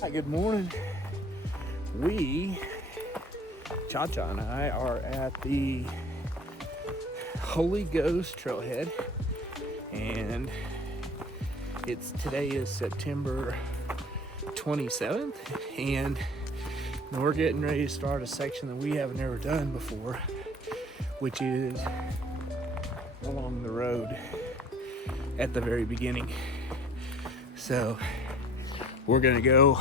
Hi, good morning. ChaCha and I are at the Holy Ghost Trailhead, and today is September 27th, and we're getting ready to start a section that we haven't ever done before, which is along the road at the very beginning. So we're gonna go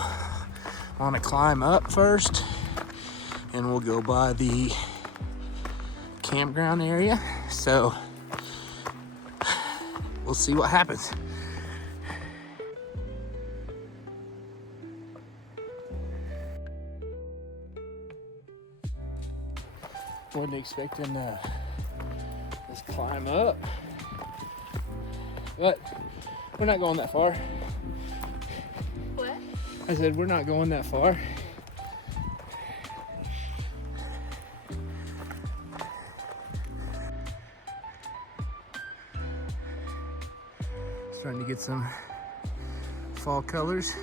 on a climb up first, and we'll go by the campground area. So we'll see what happens. Wasn't expecting this climb up, but we're not going that far. What? I said we're not going that far. Starting to get some fall colors.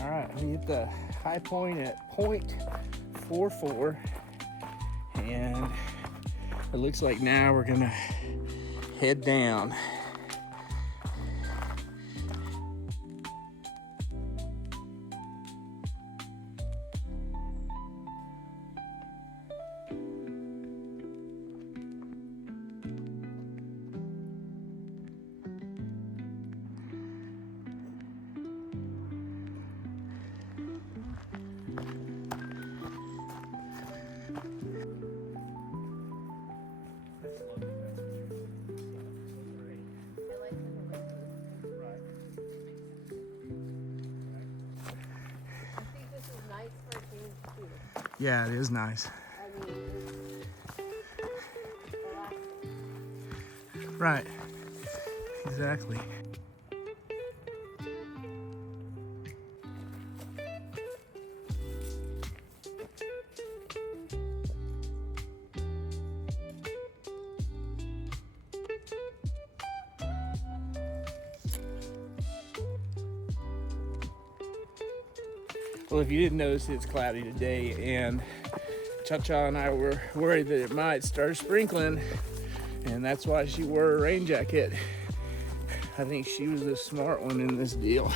All right, we hit the high point at 0.44, and it looks like now we're gonna head down. Yeah, it is nice. Right, exactly. Well, if you didn't notice, it's cloudy today, and ChaCha and I were worried that it might start sprinkling, and that's why she wore a rain jacket. I think she was the smart one in this deal.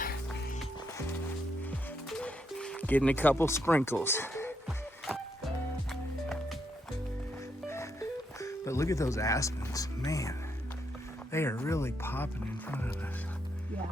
Getting a couple sprinkles. But look at those aspens, man. They are really popping in front of us. Yeah.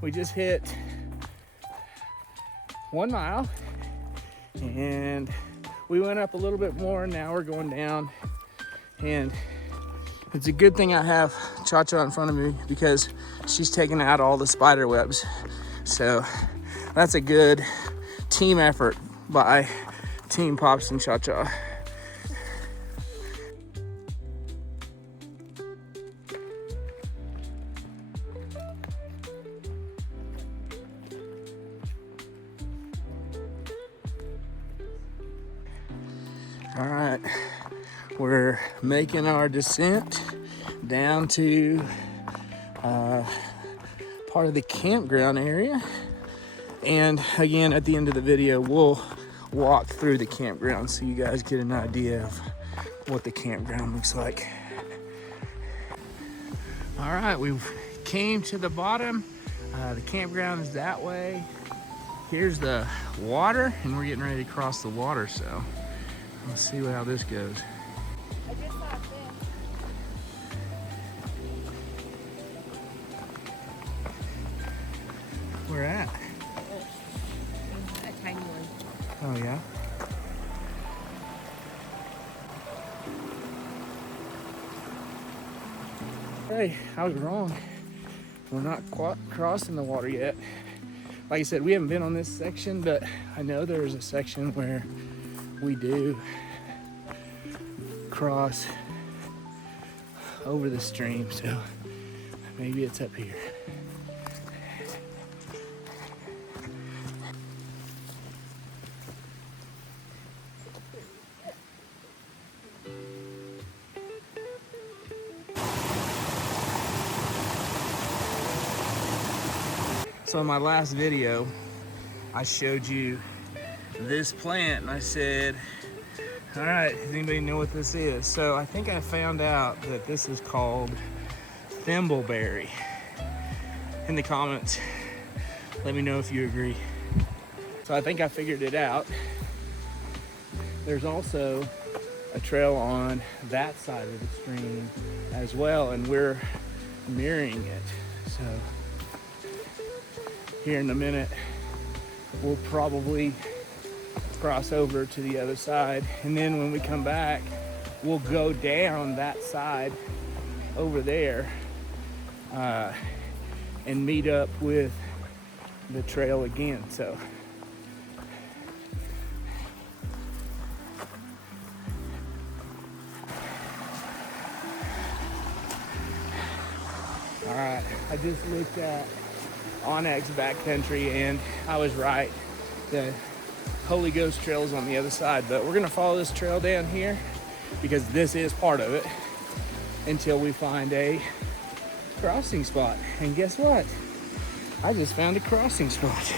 We just hit 1 mile, and we went up a little bit more. Now we're going down, and it's a good thing I have ChaCha in front of me because she's taking out all the spider webs. So that's a good team effort by Team Pops and ChaCha. All right, we're making our descent down to part of the campground area. And again, at the end of the video, we'll walk through the campground so you guys get an idea of what the campground looks like. All right, we came to the bottom. The campground is that way. Here's the water, and we're getting ready to cross the water, so let's see how this goes. I just saw a fish. Where at? A tiny one. Oh yeah? Hey, I was wrong. We're not quite crossing the water yet. Like I said, we haven't been on this section, but I know there's a section where we do cross over the stream, so maybe it's up here. So in my last video, I showed you this plant and I said, all right, does anybody know what this is? So I think I found out that this is called thimbleberry. In the comments, let me know if you agree. So I think I figured it out. There's also a trail on that side of the stream as well, and we're mirroring it. So here in a minute, we'll probably cross over to the other side, and then when we come back, we'll go down that side over there and meet up with the trail again. So all right, I just looked at Onyx backcountry and I was right. The Holy Ghost trail is on the other side, but we're gonna follow this trail down here because this is part of it until we find a crossing spot. And guess what? I just found a crossing spot.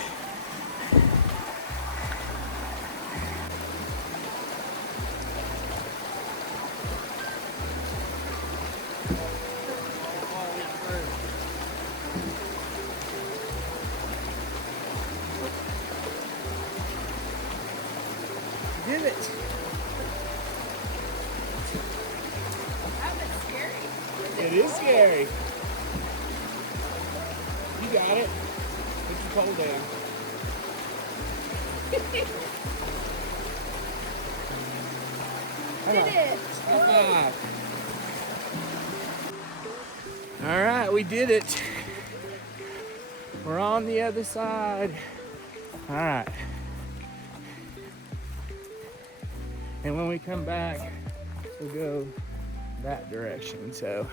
Did it. That was scary. It is scary. You got it. Put your pole down. Come Did on. it. High five. All right, we did it. We're on the other side. All right. And when we come back, we'll go that direction. So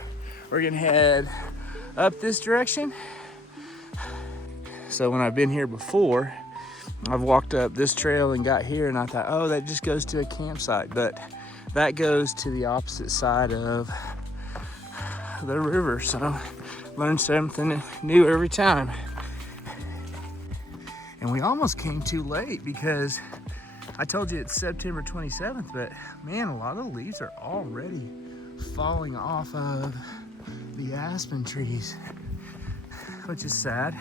we're gonna head up this direction. So when I've been here before, I've walked up this trail and got here and I thought, oh, that just goes to a campsite. But that goes to the opposite side of the river. So learn something new every time. And we almost came too late because I told you it's September 27th, but man, a lot of the leaves are already falling off of the aspen trees, which is sad.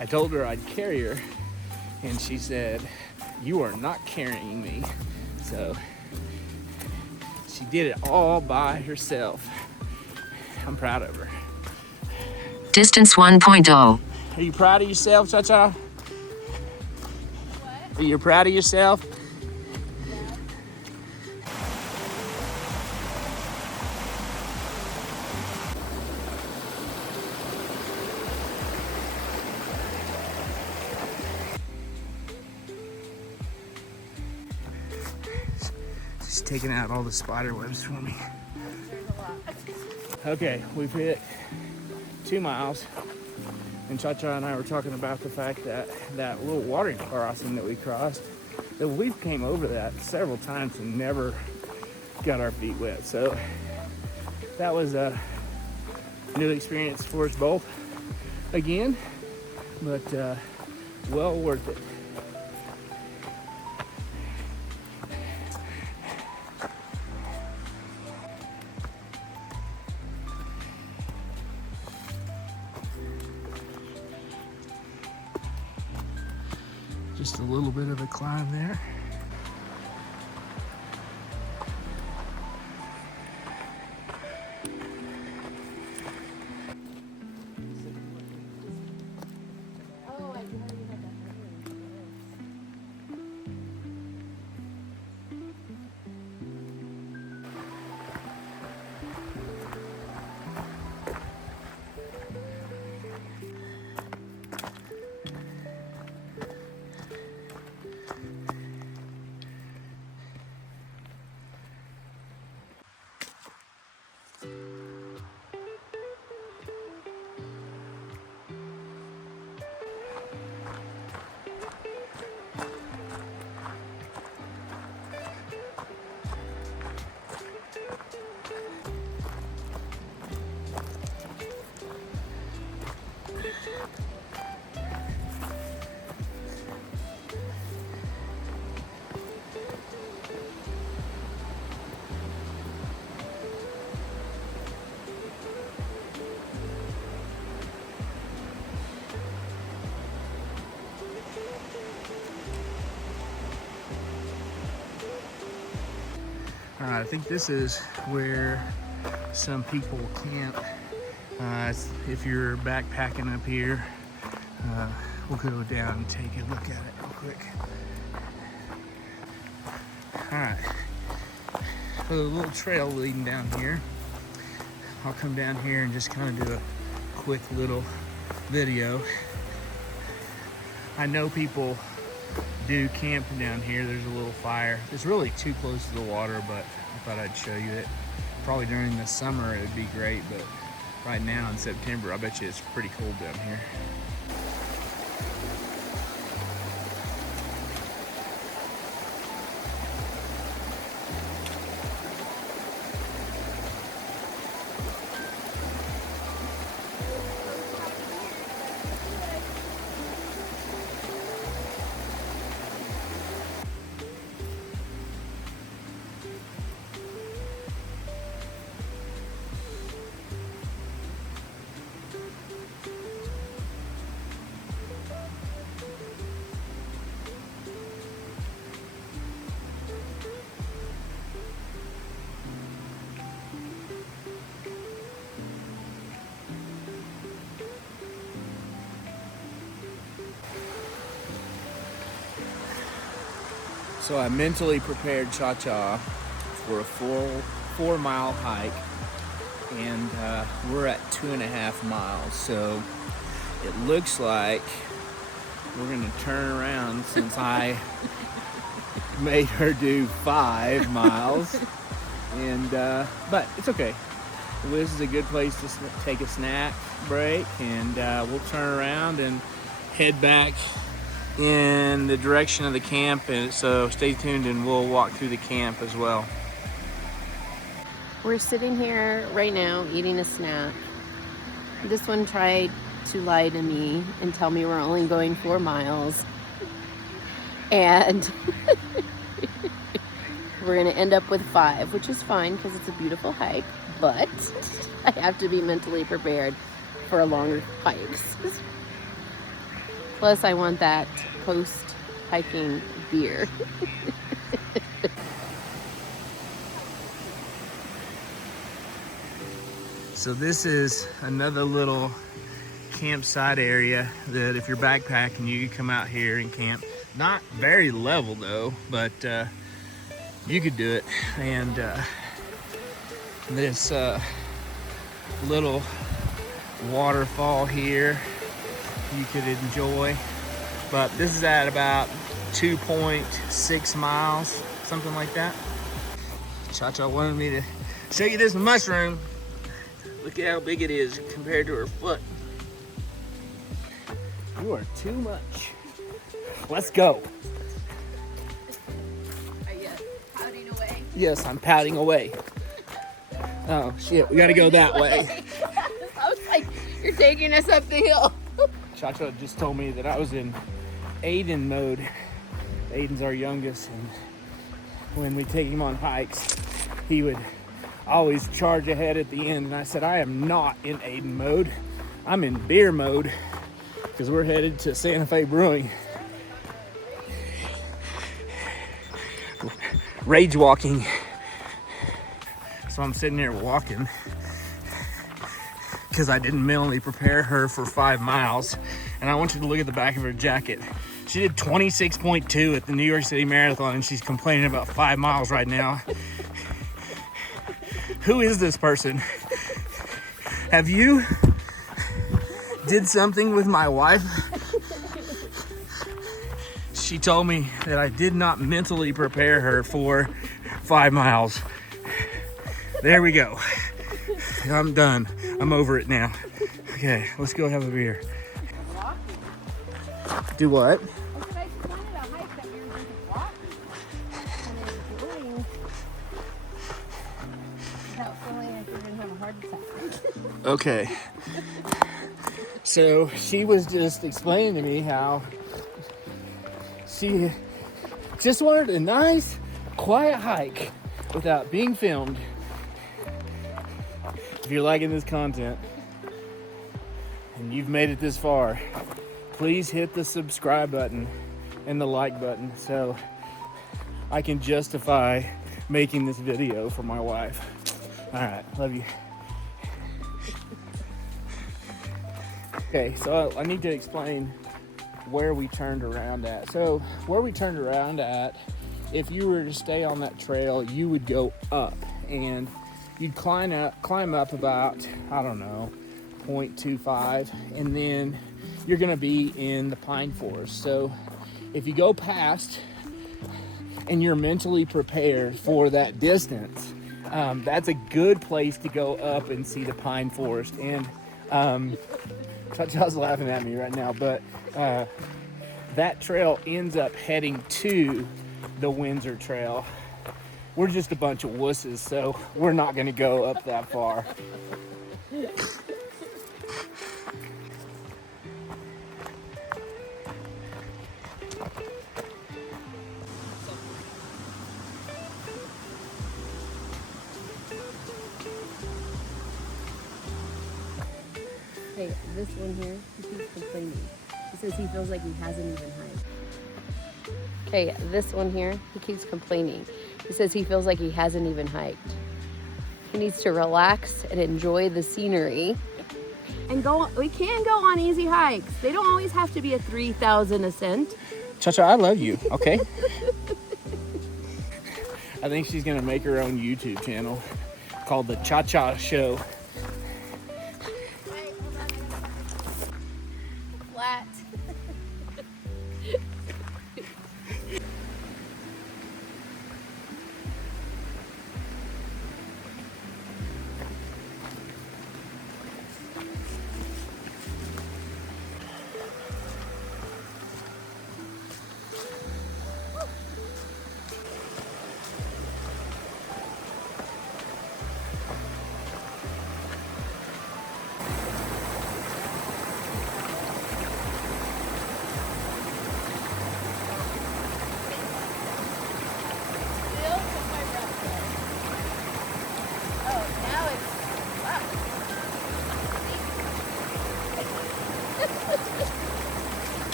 I told her I'd carry her, and she said, "You are not carrying me." So she did it all by herself. I'm proud of her. Distance 1.0. Are you proud of yourself, ChaCha? What? Are you proud of yourself? She's taking out all the spider webs for me. There's a lot. Okay, we've hit 2 miles, and ChaCha and I were talking about the fact that that little water crossing that we crossed, that we came over that several times and never got our feet wet. So that was a new experience for us both again, but well worth it. Just a little bit of a climb there. Oh, I didn't even have that. All right, I think this is where some people camp. If you're backpacking up here, we'll go down and take a look at it real quick. All right, so a little trail leading down here. I'll come down here and just kind of do a quick little video. I know people do camp down here. There's a little fire. It's really too close to the water, but I thought I'd show you it. Probably during the summer it would be great, but right now in September, I bet you it's pretty cold down here. So I mentally prepared ChaCha for a full 4-mile hike, and we're at 2.5 miles. So it looks like we're gonna turn around since I made her do 5 miles, and but it's okay. This is a good place to take a snack break, and we'll turn around and head back in the direction of the camp, and so stay tuned and we'll walk through the camp as well. We're sitting here right now eating a snack. This one tried to lie to me and tell me we're only going 4 miles, and we're gonna end up with 5, which is fine because it's a beautiful hike, but I have to be mentally prepared for a longer hike. Plus, I want that post-hiking beer. So this is another little campsite area that if you're backpacking, you can come out here and camp. Not very level though, but you could do it. And this little waterfall here you could enjoy. But this is at about 2.6 miles, something like that. ChaCha wanted me to show you this mushroom. Look at how big it is compared to her foot. You are too much. Let's go. Are you pouting away? Yes, I'm pouting away. Oh shit, we gotta go that way. I was like, you're taking us up the hill. ChaCha just told me that I was in Aiden mode. Aiden's our youngest, and when we take him on hikes, he would always charge ahead at the end. And I said, I am not in Aiden mode. I'm in beer mode because we're headed to Santa Fe Brewing. Rage walking. So I'm sitting there walking because I didn't mentally prepare her for 5 miles. And I want you to look at the back of her jacket. She did 26.2 at the New York City Marathon, and she's complaining about 5 miles right now. Who is this person? Have you did something with my wife? She told me that I did not mentally prepare her for 5 miles. There we go. I'm done. I'm over it now. Okay, let's go have a beer. Do what? I said I just wanted a hike that we were just walking and enjoying without feeling like we were gonna have a heart attack. Okay. So she was just explaining to me how she just wanted a nice, quiet hike without being filmed. If you're liking this content and you've made it this far, please hit the subscribe button and the like button so I can justify making this video for my wife. All right, love you. Okay, so I need to explain where we turned around at. So where we turned around at, if you were to stay on that trail, you would go up and you'd climb up about, I don't know, 0.25, and then you're gonna be in the pine forest. So if you go past and you're mentally prepared for that distance, that's a good place to go up and see the pine forest. And ChaCha's laughing at me right now, but that trail ends up heading to the Windsor Trail. We're just a bunch of wusses, so we're not gonna go up that far. Hey, this one here, he keeps complaining. He says he feels like he hasn't even hiked. Okay, this one here, he keeps complaining. He says he feels like he hasn't even hiked. He needs to relax and enjoy the scenery. And we can go on easy hikes. They don't always have to be a 3,000 ascent. ChaCha, I love you, okay? I think she's gonna make her own YouTube channel called The ChaCha Show. Wait, hold on. Flat.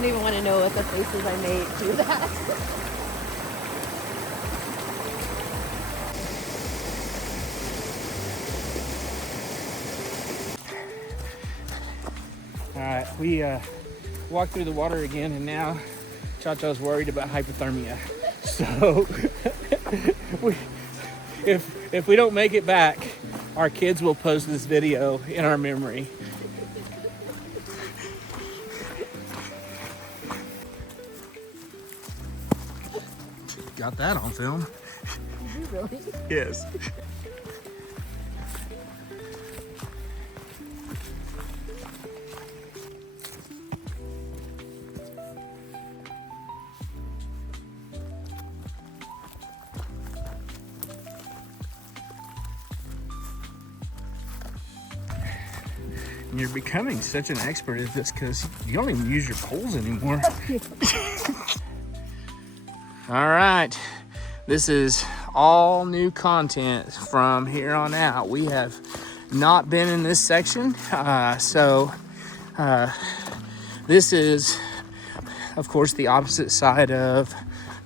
don't even want to know what the faces I made to that. All right, we walked through the water again, and now ChaCha's worried about hypothermia. So if we don't make it back, our kids will post this video in our memory. Got that on film. Did you really? Yes. You're becoming such an expert at this because you don't even use your poles anymore. All right, this is all new content from here on out. We have not been in this section, so this is, of course, the opposite side of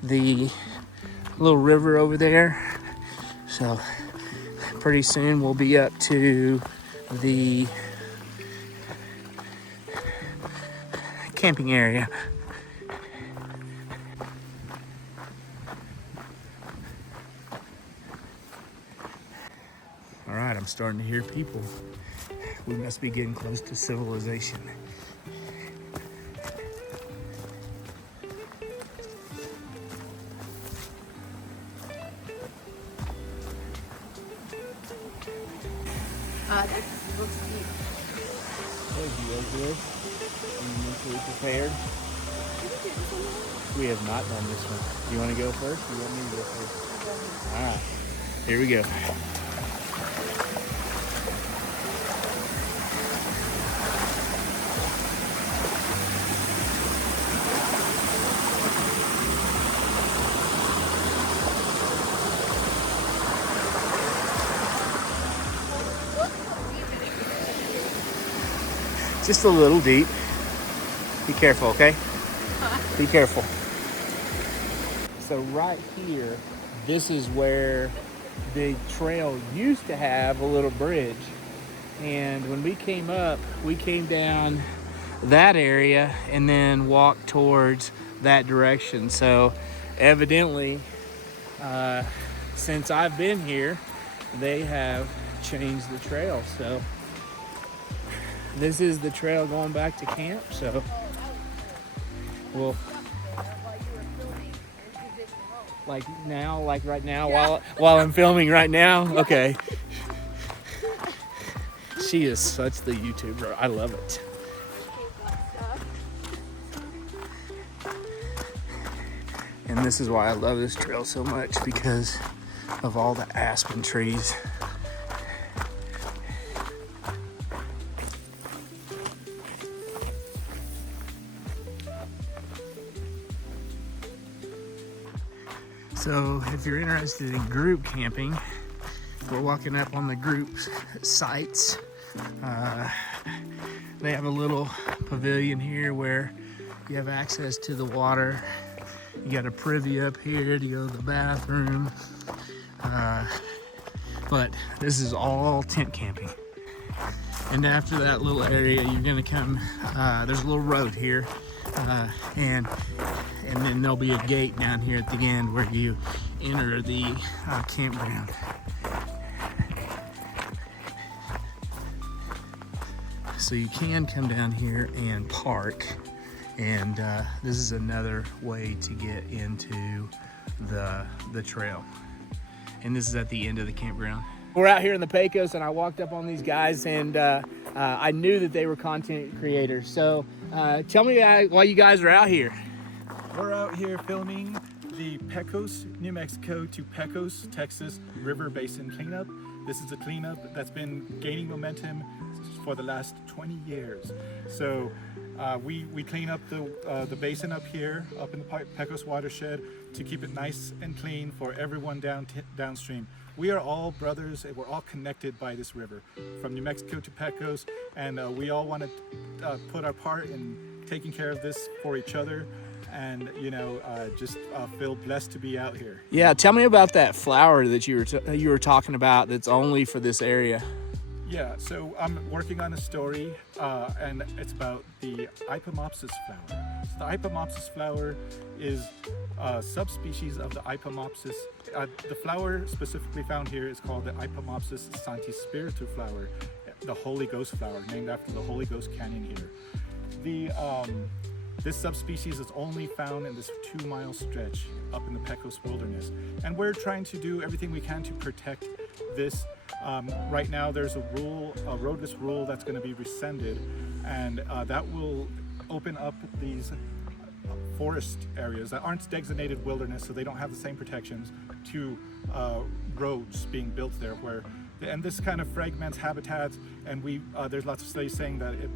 the little river over there. So pretty soon we'll be up to the camping area. All right, I'm starting to hear people. We must be getting close to civilization. This looks deep. Hey, you guys good? Are you mentally prepared? We have not done this one. Do you want to go first? Or you want me to go first? All right, here we go. Just a little deep. Be careful, okay? Be careful. So right here, this is where the trail used to have a little bridge. And when we came up, we came down that area and then walked towards that direction. So evidently, since I've been here, they have changed the trail. So this is the trail going back to camp. So we'll, like now, like right now, while I'm filming right now. Okay. She is such the YouTuber. I love it. And this is why I love this trail so much, because of all the aspen trees. So if you're interested in group camping, we're walking up on the group sites. They have a little pavilion here where you have access to the water. You got a privy up here to go to the bathroom. But this is all tent camping. And after that little area, you're gonna come, there's a little road here. And then there'll be a gate down here at the end where you enter the campground. So you can come down here and park, and this is another way to get into the trail. And this is at the end of the campground. We're out here in the Pecos, and I walked up on these guys, and I knew that they were content creators. So tell me why you guys are out here. We're out here filming the Pecos, New Mexico to Pecos, Texas River Basin cleanup. This is a cleanup that's been gaining momentum for the last 20 years. So we clean up the basin up here, up in the Pecos watershed, to keep it nice and clean for everyone downstream. We are all brothers, and we're all connected by this river, from New Mexico to Pecos, and we all want to put our part in taking care of this for each other, and just feel blessed to be out here. Yeah, tell me about that flower that you were talking about that's only for this area. Yeah, so I'm working on a story, and it's about the Ipomopsis flower. So the Ipomopsis flower is a subspecies of the Ipomopsis. The flower specifically found here is called the Ipomopsis Sancti Spiritu flower, the Holy Ghost flower, named after the Holy Ghost Canyon here. This subspecies is only found in this 2-mile stretch up in the Pecos wilderness, and we're trying to do everything we can to protect this. Right now there's a roadless rule that's going to be rescinded, and that will open up these forest areas that aren't designated wilderness, so they don't have the same protections, to roads being built there, and this kind of fragments habitats, and there's lots of studies saying that it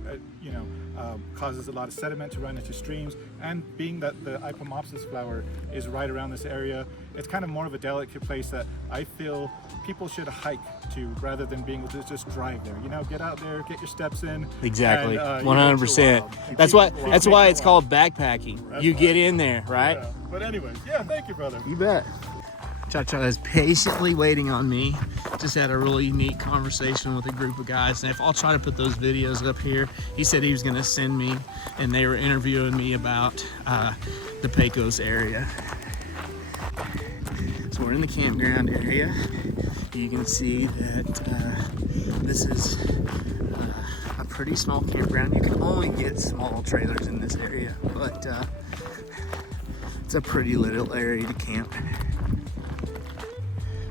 causes a lot of sediment to run into streams, and being that the Ipomopsis flower is right around this area, it's kind of more of a delicate place that I feel people should hike to rather than being able to just drive there. Get out there, get your steps in. Exactly, and, 100%. That's why it's called backpacking. You get in there, right? Yeah. But anyways, yeah, thank you, brother. You bet. ChaCha is patiently waiting on me. Just had a really neat conversation with a group of guys, and if I'll try to put those videos up here. He said he was going to send me, and they were interviewing me about the Pecos area. So we're in the campground area. You can see that this is a pretty small campground. You can only get small trailers in this area, but it's a pretty little area to camp.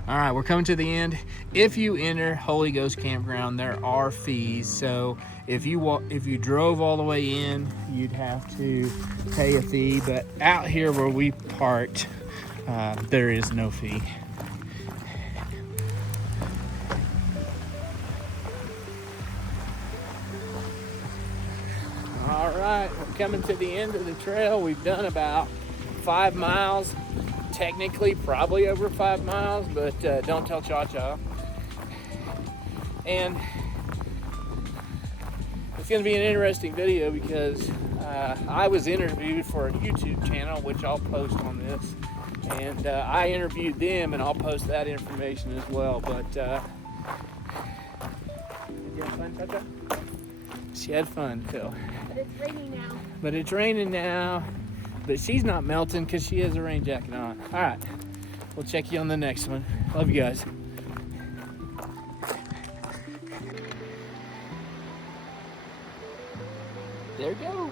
All right, we're coming to the end. If you enter Holy Ghost Campground, there are fees. So if you drove all the way in, you'd have to pay a fee. But out here where we parked, there is no fee. All right, we're coming to the end of the trail. We've done about 5 miles. Technically probably over 5 miles, but don't tell ChaCha. And it's going to be an interesting video because I was interviewed for a YouTube channel, which I'll post on this, and I interviewed them, and I'll post that information as well. But did you have fun, ChaCha? She had fun, Phil. But it's raining now. But it's raining now. But she's not melting because she has a rain jacket on. All right, we'll check you on the next one. Love you guys. There you go.